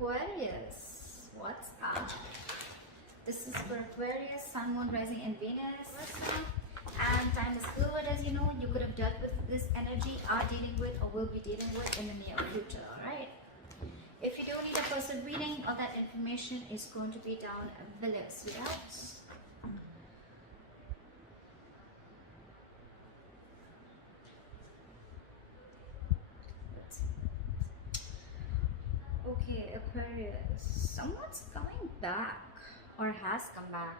Aquarius, what's up? This is for Aquarius, Sun, Moon, Rising, and Venus. And time is fluid, as you know. You could have dealt with this energy, are dealing with, or will be dealing with in the near future. Alright. If you do need a personal reading, all that information is going to be down below, sweethearts. Okay, Aquarius, someone's coming back or has come back.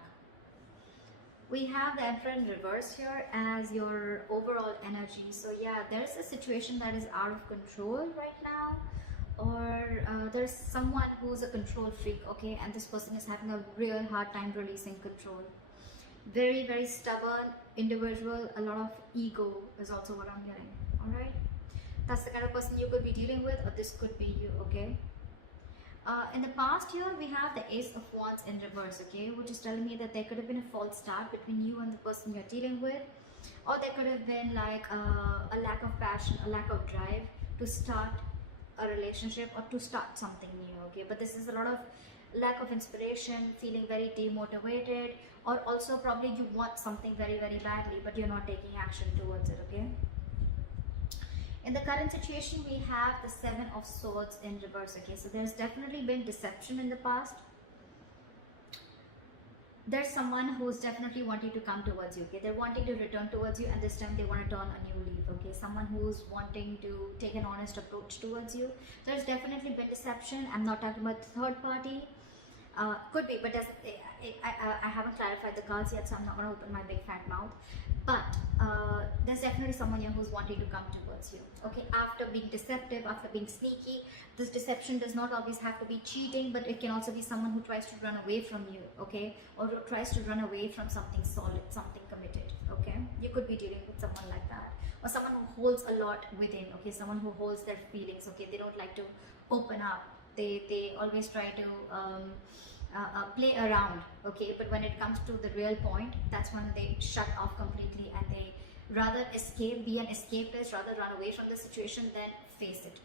We have the Emperor in reverse here as your overall energy. So yeah, there's a situation that is out of control right now, or there's someone who's a control freak, okay, and this person is having a real hard time releasing control. Very, very stubborn individual, a lot of ego is also what I'm hearing. All right, that's the kind of person you could be dealing with, or this could be you, okay. In the past here, we have the Ace of Wands in reverse, okay, which is telling me that there could have been a false start between you and the person you're dealing with, or there could have been like a lack of passion, a lack of drive to start a relationship or to start something new, okay. But this is a lot of lack of inspiration, feeling very demotivated, or also probably you want something very, very badly, but you're not taking action towards it, okay. In the current situation, we have the Seven of Swords in reverse, okay. So there's definitely been deception in the past. There's someone who's definitely wanting to come towards you, okay. They're wanting to return towards you, and this time they want to turn a new leaf, okay. Someone who's wanting to take an honest approach towards you. There's definitely been deception. I'm not talking about the third party. Could be, but I haven't clarified the cards yet, so I'm not going to open my big fat mouth. But there's definitely someone here who's wanting to come towards you, okay, after being deceptive, after being sneaky. This deception does not always have to be cheating, but it can also be someone who tries to run away from you, okay, or who tries to run away from something solid, something committed, okay. You could be dealing with someone like that, or someone who holds a lot within, okay, someone who holds their feelings, okay. They don't like to open up. They always try to play around, okay, but when it comes to the real point, that's when they shut off completely, and they rather escape, be an escapist, rather run away from the situation than face it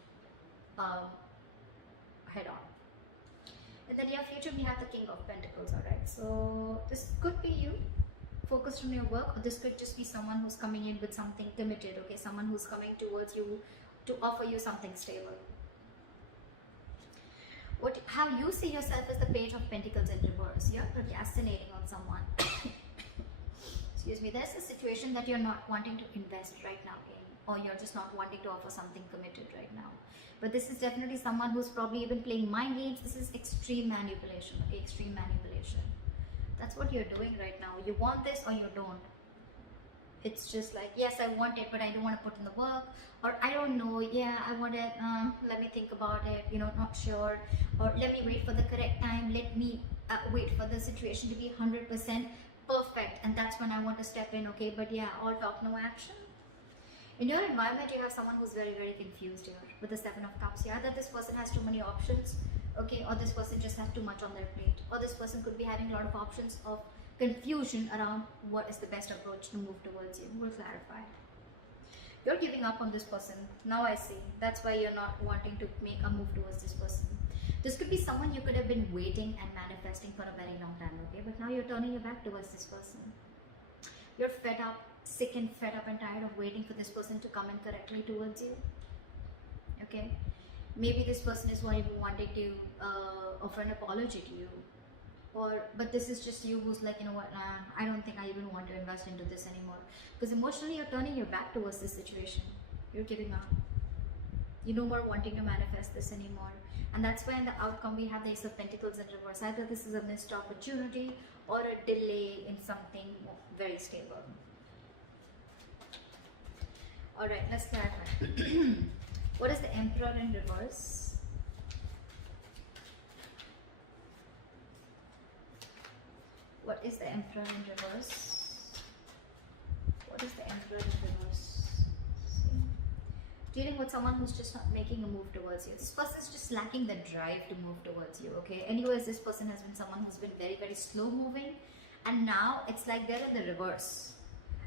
head on. In the near future, we have the King of Pentacles. All right, so this could be you focused on your work, or this could just be someone who's coming in with something committed, okay, someone who's coming towards you to offer you something stable. How you see yourself as the Page of Pentacles in reverse. You're procrastinating on someone. Excuse me. There's a situation that you're not wanting to invest right now in, or you're just not wanting to offer something committed right now. But this is definitely someone who's probably even playing mind games. This is extreme manipulation, okay, extreme manipulation. That's what you're doing right now. You want this or you don't. It's just like, yes, I want it, but I don't want to put in the work, or I don't know, yeah, I want it, let me think about it, you know, not sure, or let me wait for the correct time, let me wait for the situation to be 100% perfect, and that's when I want to step in, okay. But yeah, all talk, no action. In your environment, you have someone who's very, very confused here with the Seven of Cups. Yeah, that this person has too many options, okay, or this person just has too much on their plate, or this person could be having a lot of options of confusion around what is the best approach to move towards you. We'll clarify. You're giving up on this person. Now I see. That's why you're not wanting to make a move towards this person. This could be someone you could have been waiting and manifesting for a very long time, okay? But now you're turning your back towards this person. You're fed up, sick and fed up and tired of waiting for this person to come in correctly towards you, okay? Maybe this person is wanting to offer an apology to you. But this is just you who's like, you know what, I don't think I even want to invest into this anymore. Because emotionally, you're turning your back towards this situation. You're giving up. You're no more wanting to manifest this anymore. And that's why in the outcome, we have the Ace of Pentacles in reverse. Either this is a missed opportunity or a delay in something very stable. Alright, let's clarify. What is the Emperor in reverse? What is the Emperor in reverse? What is the Emperor in reverse? See? Dealing with someone who's just not making a move towards you. This person is just lacking the drive to move towards you, okay? Anyways, this person has been someone who's been very, very slow moving, and now it's like they're in the reverse.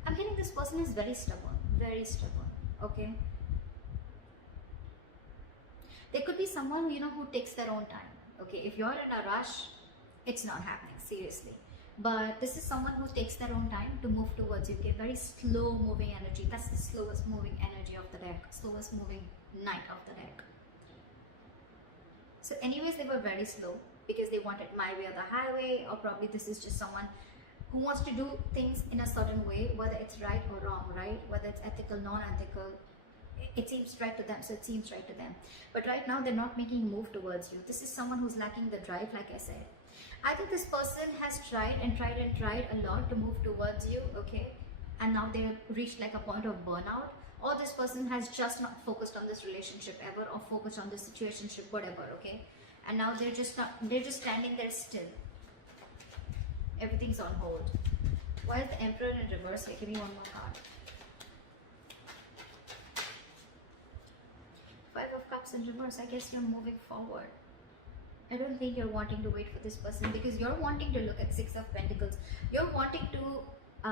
I'm getting this person is very stubborn, okay? There could be someone, you know, who takes their own time. Okay, if you're in a rush, it's not happening, seriously. But this is someone who takes their own time to move towards you. Okay, very slow moving energy. That's the slowest moving energy of the deck, slowest moving knight of the deck. So anyways, they were very slow because they wanted my way or the highway, or probably this is just someone who wants to do things in a certain way, whether it's right or wrong, right? Whether it's ethical, non-ethical, it seems right to them, so it seems right to them. But right now, they're not making a move towards you. This is someone who's lacking the drive, like I said. I think this person has tried and tried and tried a lot to move towards you, okay? And now they've reached like a point of burnout. Or this person has just not focused on this relationship ever, or focused on this situationship, whatever, okay? And now they're just standing there still. Everything's on hold. Why is the Emperor in reverse? Here, give me one more card. Five of Cups in reverse. I guess you're moving forward. I don't think you're wanting to wait for this person, because you're wanting to look at Six of Pentacles. You're wanting to,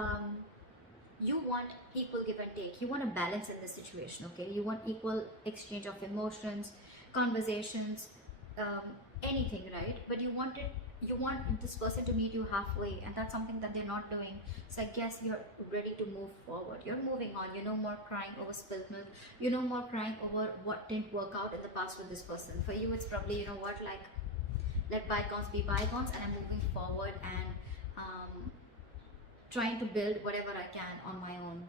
you want equal give and take. You want a balance in the situation, okay? You want equal exchange of emotions, conversations, anything, right? But you want this person to meet you halfway, and that's something that they're not doing. So I guess you're ready to move forward. You're moving on. You're no more crying over spilled milk. You're no more crying over what didn't work out in the past with this person. For you, it's probably, you know what, like, let bygones be bygones, and I'm moving forward and trying to build whatever I can on my own.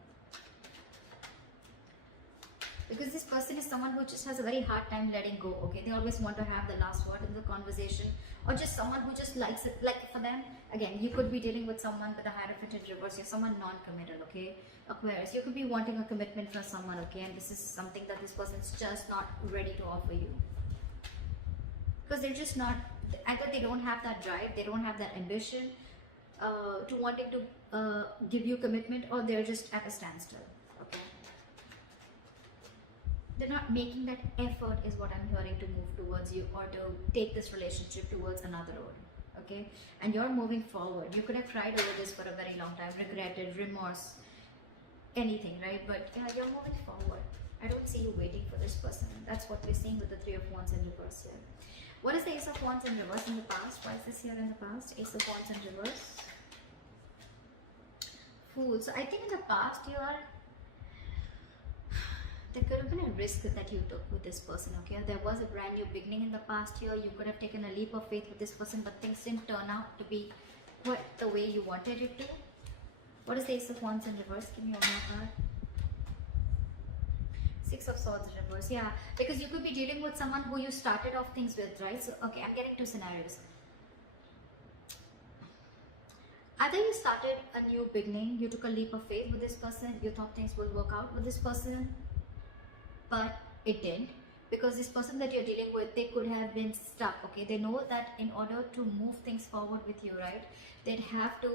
Because this person is someone who just has a very hard time letting go, okay? They always want to have the last word in the conversation, or just someone who just likes it. Like for them, again, you could be dealing with someone with a Hierophant in reverse. You're someone non-committal, okay? Aquarius, you could be wanting a commitment from someone, okay? And this is something that this person's just not ready to offer you. Because they're just not, either they don't have that drive, they don't have that ambition to wanting to give you commitment, or they're just at a standstill, okay? They're not making that effort, is what I'm hearing, to move towards you, or to take this relationship towards another road, okay? And you're moving forward. You could have cried over this for a very long time, regretted, remorse, anything, right? But yeah, you're moving forward. I don't see you waiting for this person. That's what we're seeing with the Three of Wands in reverse here. What is the Ace of Wands in reverse in the past? Why is this here in the past? Ace of Wands in reverse. Fool. So I think in the past there could have been a risk that you took with this person, okay? There was a brand new beginning in the past here. You could have taken a leap of faith with this person, but things didn't turn out to be quite the way you wanted it to. What is the Ace of Wands in reverse? Give me one more card. Six of Swords in reverse. Yeah, because you could be dealing with someone who you started off things with, right? So, okay, I'm getting two scenarios. Either you started a new beginning, you took a leap of faith with this person, you thought things will work out with this person, but it didn't. Because this person that you're dealing with, they could have been stuck, okay? They know that in order to move things forward with you, right, they'd have to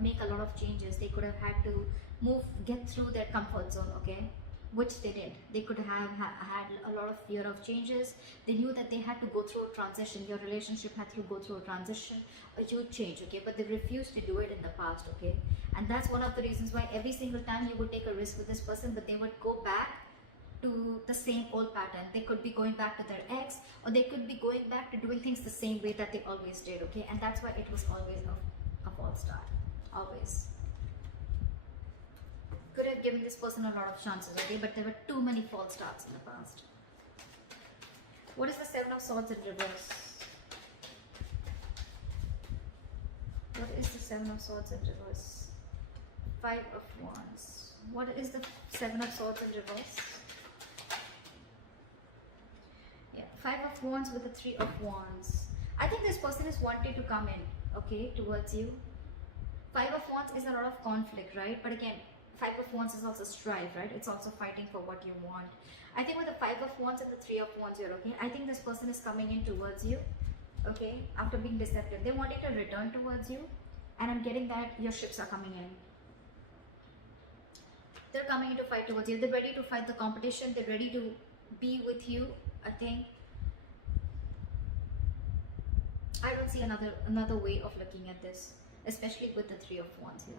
make a lot of changes. They could have had to get through their comfort zone, okay? Which they did. They could have had a lot of fear of changes. They knew that they had to go through a transition. Your relationship had to go through a transition, a huge change, okay? But they refused to do it in the past, okay? And that's one of the reasons why every single time you would take a risk with this person, but they would go back to the same old pattern. They could be going back to their ex, or they could be going back to doing things the same way that they always did, okay? And that's why it was always a false start, always. Could have given this person a lot of chances, okay? But there were too many false starts in the past. What is the Seven of Swords in reverse? What is the Seven of Swords in reverse? Five of Wands. What is the Seven of Swords in reverse? Yeah, Five of Wands with the Three of Wands. I think this person is wanting to come in, okay, towards you. Five of Wands is a lot of conflict, right? But again, Five of Wands is also strife, right? It's also fighting for what you want. I think with the Five of Wands and the Three of Wands, you're okay. I think this person is coming in towards you, okay, after being deceptive. They're wanting to return towards you, and I'm getting that your ships are coming in. They're coming in to fight towards you. They're ready to fight the competition. They're ready to be with you, I think. I don't see another way of looking at this, especially with the Three of Wands here.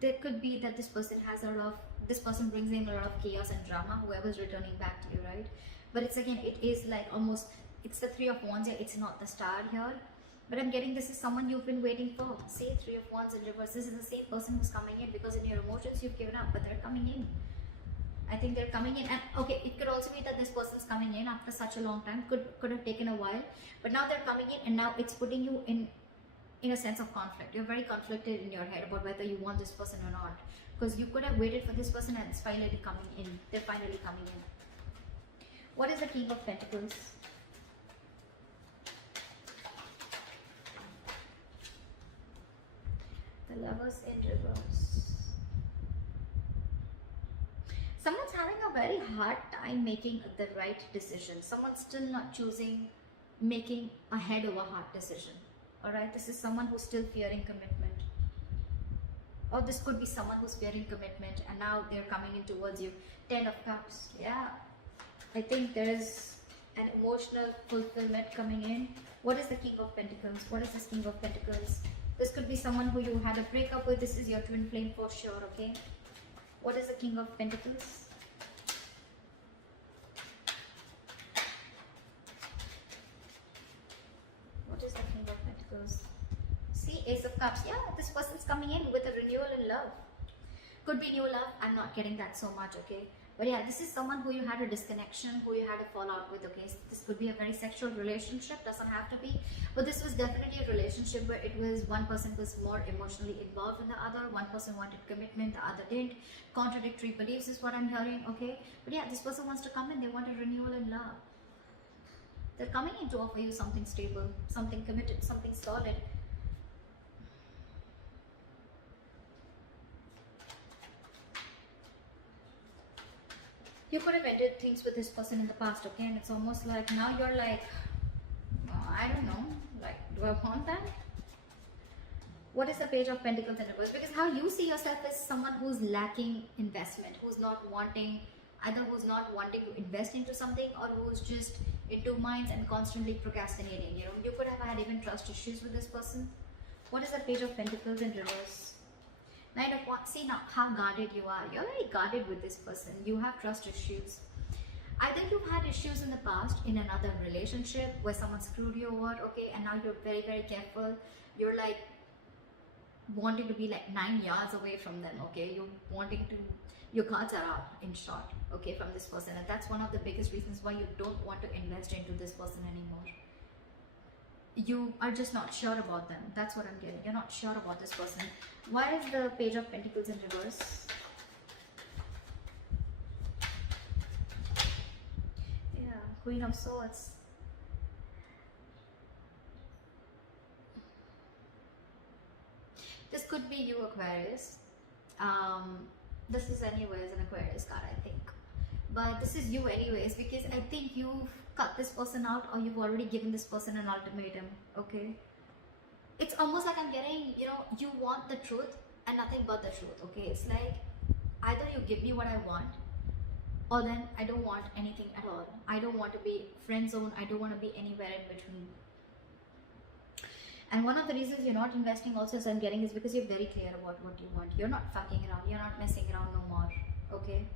There could be that this person has a lot of this person brings in a lot of chaos and drama, whoever's returning back to you, right? But it's again, it is like almost, it's the Three of Wands here, it's not the Star here. But I'm getting this is someone you've been waiting for. See, Three of Wands in reverse. This is the same person who's coming in, because in your emotions you've given up, but they're coming in. I think they're coming in, and okay, it could also be that this person's coming in after such a long time. Could have taken a while, but now they're coming in, and now it's putting you in a sense of conflict. You're very conflicted in your head about whether you want this person or not, because you could have waited for this person and it's finally coming in. They're finally coming in. What is the King of Pentacles? The Lovers in reverse. Someone's having a very hard time making the right decision. Someone's still not choosing, making a head over heart decision. Alright, this is someone who's still fearing commitment. Or this could be someone who's fearing commitment and now they're coming in towards you. 10 of Cups. Yeah. I think there is an emotional fulfillment coming in. What is the King of Pentacles? What is this King of Pentacles? This could be someone who you had a breakup with. This is your twin flame for sure, okay? What is the King of Pentacles? What is the King of Pentacles? See, Ace of Cups. Yeah, this person's coming in with a renewal in love. Could be new love. I'm not getting that so much, okay? But yeah, this is someone who you had a disconnection, who you had a fallout with, okay? So this could be a very sexual relationship, doesn't have to be. But this was definitely a relationship where it was one person was more emotionally involved than the other. One person wanted commitment, the other didn't. Contradictory beliefs is what I'm hearing, okay? But yeah, this person wants to come in, they want a renewal in love. They're coming in to offer you something stable, something committed, something solid. You could have ended things with this person in the past, okay? And it's almost like now you're like, I don't know, like, do I want that? What is the Page of Pentacles in reverse? Because how you see yourself is someone who's lacking investment, who's not wanting, either who's not wanting to invest into something or who's just in two minds and constantly procrastinating. You know, you could have had even trust issues with this person. What is the Page of Pentacles in reverse? Nine of Wands. See now how guarded you are. You're very guarded with this person. You have trust issues. Either you've had issues in the past in another relationship where someone screwed you over, okay, and now you're very, very careful. You're like wanting to be like 9 yards away from them, okay? You're wanting to, your cards are up in short, okay, from this person. And that's one of the biggest reasons why you don't want to invest into this person anymore. You are just not sure about them. That's what I'm getting. You're not sure about this person. Why is the Page of Pentacles in reverse? Yeah, Queen of Swords. This could be you, Aquarius. This is anyways an Aquarius card, I think. But this is you anyways, because I think you've cut this person out or you've already given this person an ultimatum, okay? It's almost like I'm getting, you know, you want the truth and nothing but the truth, okay? It's like either you give me what I want or then I don't want anything at all. I don't want to be friend zone. I don't want to be anywhere in between. And one of the reasons you're not investing also, as I'm getting, is because you're very clear about what you want. You're not fucking around. You're not messing around no more, okay?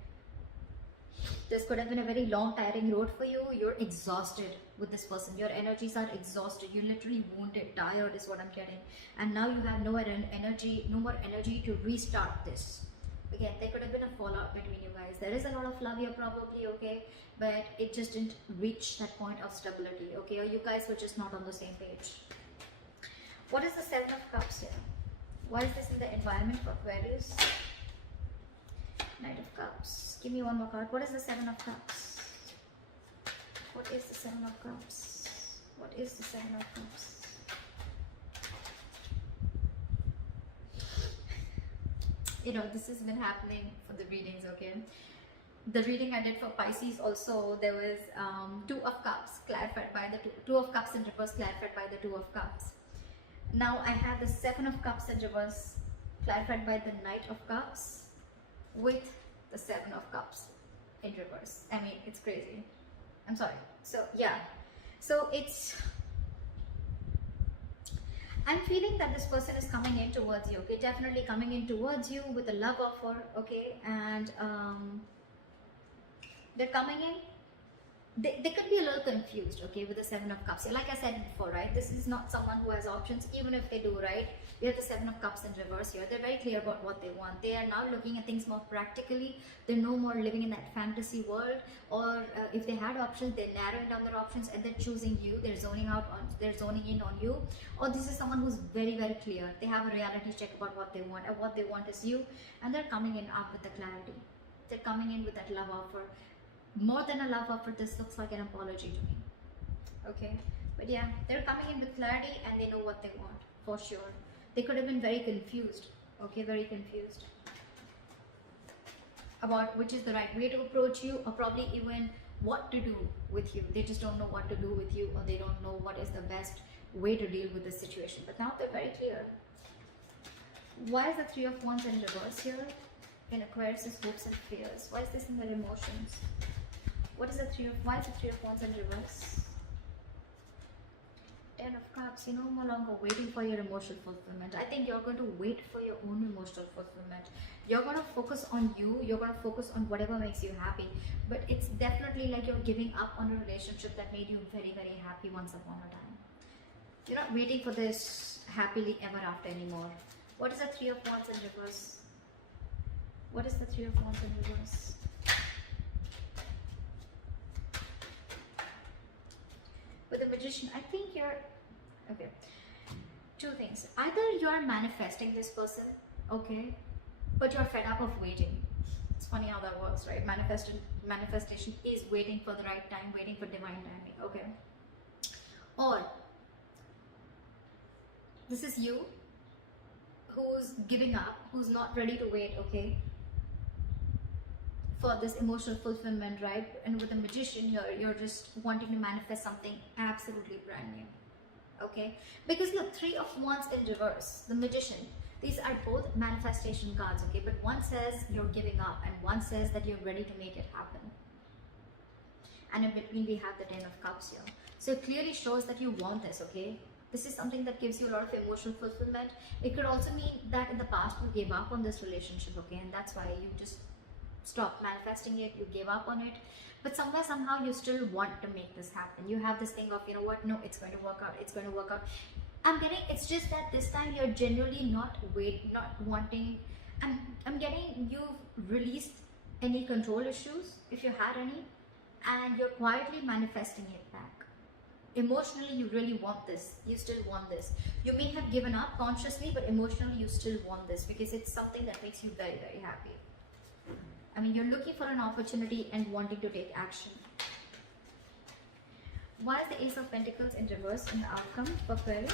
This could have been a very long, tiring road for you. You're exhausted with this person. Your energies are exhausted. You're literally wounded, tired is what I'm getting. And now you have no more energy to restart this. Again, there could have been a fallout between you guys. There is a lot of love here probably, okay? But it just didn't reach that point of stability, okay? Or you guys were just not on the same page. What is the Seven of Cups here? Why is this in the environment for Aquarius? Knight of Cups. Give me one more card. What is the Seven of Cups? What is the Seven of Cups? What is the Seven of Cups? You know, this has been happening for the readings, okay? The reading I did for Pisces also, there was Two of Cups clarified by the Two of Cups in reverse clarified by the Two of Cups. Now I have the Seven of Cups in reverse clarified by the Knight of Cups with the Seven of Cups in reverse. I mean, it's crazy. I'm sorry. So yeah, so it's, I'm feeling that this person is coming in towards you, okay? Definitely coming in towards you with a love offer, okay? And they're coming in. They could be a little confused, okay, with the Seven of Cups. Like I said before, right? This is not someone who has options, even if they do, right? We have the Seven of Cups in reverse here. They're very clear about what they want. They are now looking at things more practically. They're no more living in that fantasy world. Or if they had options, they're narrowing down their options and they're choosing you. They're zoning in on you. Or this is someone who's very, very clear. They have a reality check about what they want, and what they want is you. And they're coming in up with the clarity. They're coming in with that love offer. More than a love offer, this looks like an apology to me. Okay, but yeah, they're coming in with clarity and they know what they want for sure. They could have been very confused, okay, very confused about which is the right way to approach you, or probably even what to do with you. They just don't know what to do with you, or they don't know what is the best way to deal with this situation. But now they're very clear. Why is the Three of Wands in reverse here? In Aquarius' hopes and fears. Why is this in their emotions? Why is the Three of Wands in reverse? Ten of Cups. You're no longer waiting for your emotional fulfillment. I think you're going to wait for your own emotional fulfillment. You're going to focus on you. You're going to focus on whatever makes you happy. But it's definitely like you're giving up on a relationship that made you very, very happy once upon a time. You're not waiting for this happily ever after anymore. What is the Three of Wands in reverse? What is the Three of Wands in reverse? With the Magician, I think you're... Okay. Two things. Either you're manifesting this person, okay, but you're fed up of waiting. It's funny how that works, right? Manifestation is waiting for the right time, waiting for divine timing, okay? Or this is you who's giving up, who's not ready to wait, okay, for this emotional fulfillment, right? And with the Magician here, you're just wanting to manifest something absolutely brand new, okay? Because look, Three of Wands in reverse, the Magician, these are both manifestation cards, okay? But one says you're giving up and one says that you're ready to make it happen. And in between we have the Ten of Cups here. So it clearly shows that you want this, okay? This is something that gives you a lot of emotional fulfillment. It could also mean that in the past you gave up on this relationship, okay? And that's why you just stopped manifesting it, you gave up on it. But somewhere, somehow, you still want to make this happen. You have this thing of, you know what, no, it's going to work out, it's going to work out. I'm getting, it's just that this time you're genuinely not wanting, I'm getting you've released any control issues, if you had any, and you're quietly manifesting it back. Emotionally, you really want this. You still want this. You may have given up consciously, but emotionally, you still want this because it's something that makes you very, very happy. I mean, you're looking for an opportunity and wanting to take action. Why is the Ace of Pentacles in reverse in the outcome for Aquarius?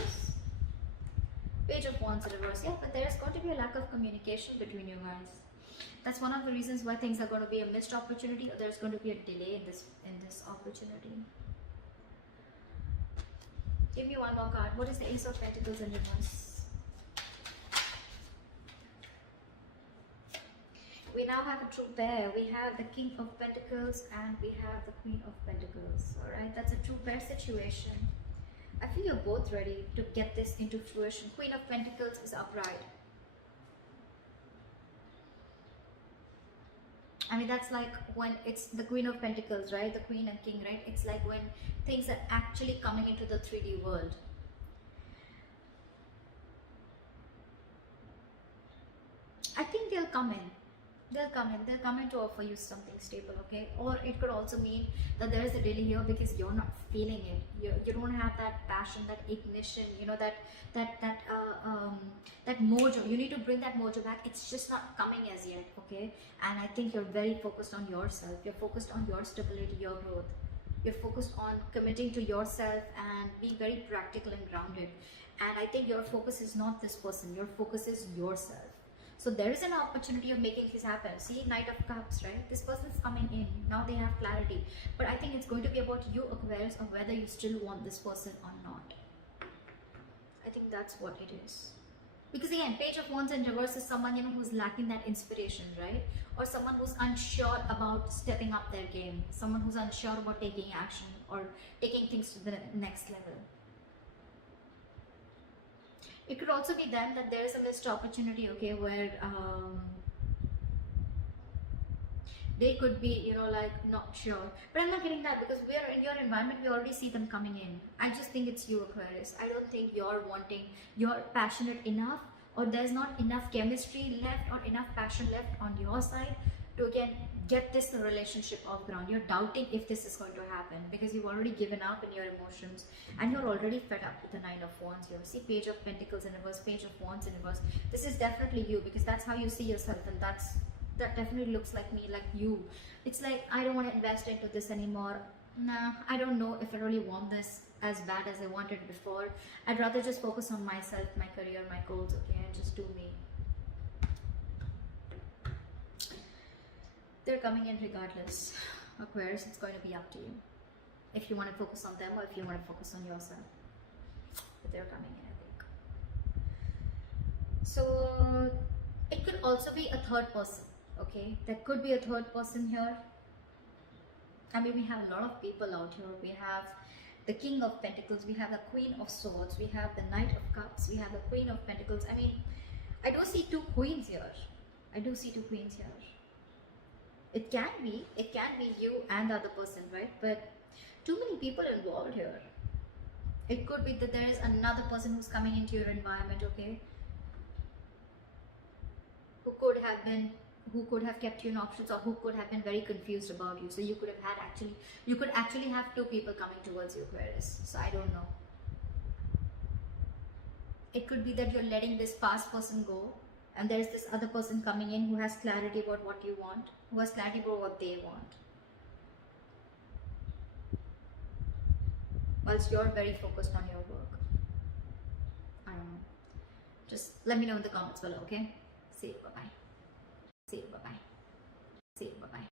Page of Wands in reverse. Yeah, but there's going to be a lack of communication between you guys. That's one of the reasons why things are going to be a missed opportunity, or there's going to be a delay in this opportunity. Give me one more card. What is the Ace of Pentacles in reverse? We now have a true pair. We have the King of Pentacles and we have the Queen of Pentacles. Alright, that's a true pair situation. I feel you're both ready to get this into fruition. Queen of Pentacles is upright. I mean, that's like when it's the Queen of Pentacles, right? The Queen and King, right? It's like when things are actually coming into the 3D world. I think they'll come in. They'll come in to offer you something stable, okay? Or it could also mean that there is a delay here because you're not feeling it. You don't have that passion, that ignition, you know, that mojo. You need to bring that mojo back. It's just not coming as yet, okay? And I think you're very focused on yourself. You're focused on your stability, your growth. You're focused on committing to yourself and being very practical and grounded. And I think your focus is not this person. Your focus is yourself. So there is an opportunity of making this happen. See, Knight of Cups, right? This person is coming in. Now they have clarity. But I think it's going to be about you, Aquarius, of whether you still want this person or not. I think that's what it is. Because again, Page of Wands in reverse is someone, you know, who's lacking that inspiration, right? Or someone who's unsure about stepping up their game. Someone who's unsure about taking action or taking things to the next level. It could also be then that there is a missed opportunity, okay, where they could be, you know, like not sure. But I'm not getting that, because we are in your environment, we already see them coming in. I just think it's you, Aquarius. I don't think you're passionate enough, or there's not enough chemistry left or enough passion left on your side to again get this relationship off ground. You're doubting if this is going to happen because you've already given up in your emotions, and you're already fed up with the Nine of Wands here. See, Page of Pentacles in reverse, Page of Wands in reverse. This is definitely you, because that's how you see yourself, and that definitely looks like me, like you. It's like, I don't want to invest into this anymore. Nah, I don't know if I really want this as bad as I wanted before. I'd rather just focus on myself, my career, my goals, okay, and just do me. They're coming in regardless. Aquarius, it's going to be up to you. If you want to focus on them or if you want to focus on yourself. But they're coming in, I think. So, it could also be a third person. Okay, there could be a third person here. I mean, we have a lot of people out here. We have the King of Pentacles, we have the Queen of Swords, we have the Knight of Cups, we have the Queen of Pentacles. I mean, I do see two queens here. I do see two queens here. It can be you and the other person, right? But too many people involved here. It could be that there is another person who's coming into your environment, okay? Who could have kept you in options, or who could have been very confused about you. So you could actually have two people coming towards you, Aquarius. So I don't know. It could be that you're letting this past person go, and there's this other person coming in who has clarity about what you want, who has clarity about what they want. Whilst you're very focused on your work. I don't know. Just let me know in the comments below, okay? See you, bye-bye. See you, bye-bye. See you, bye-bye.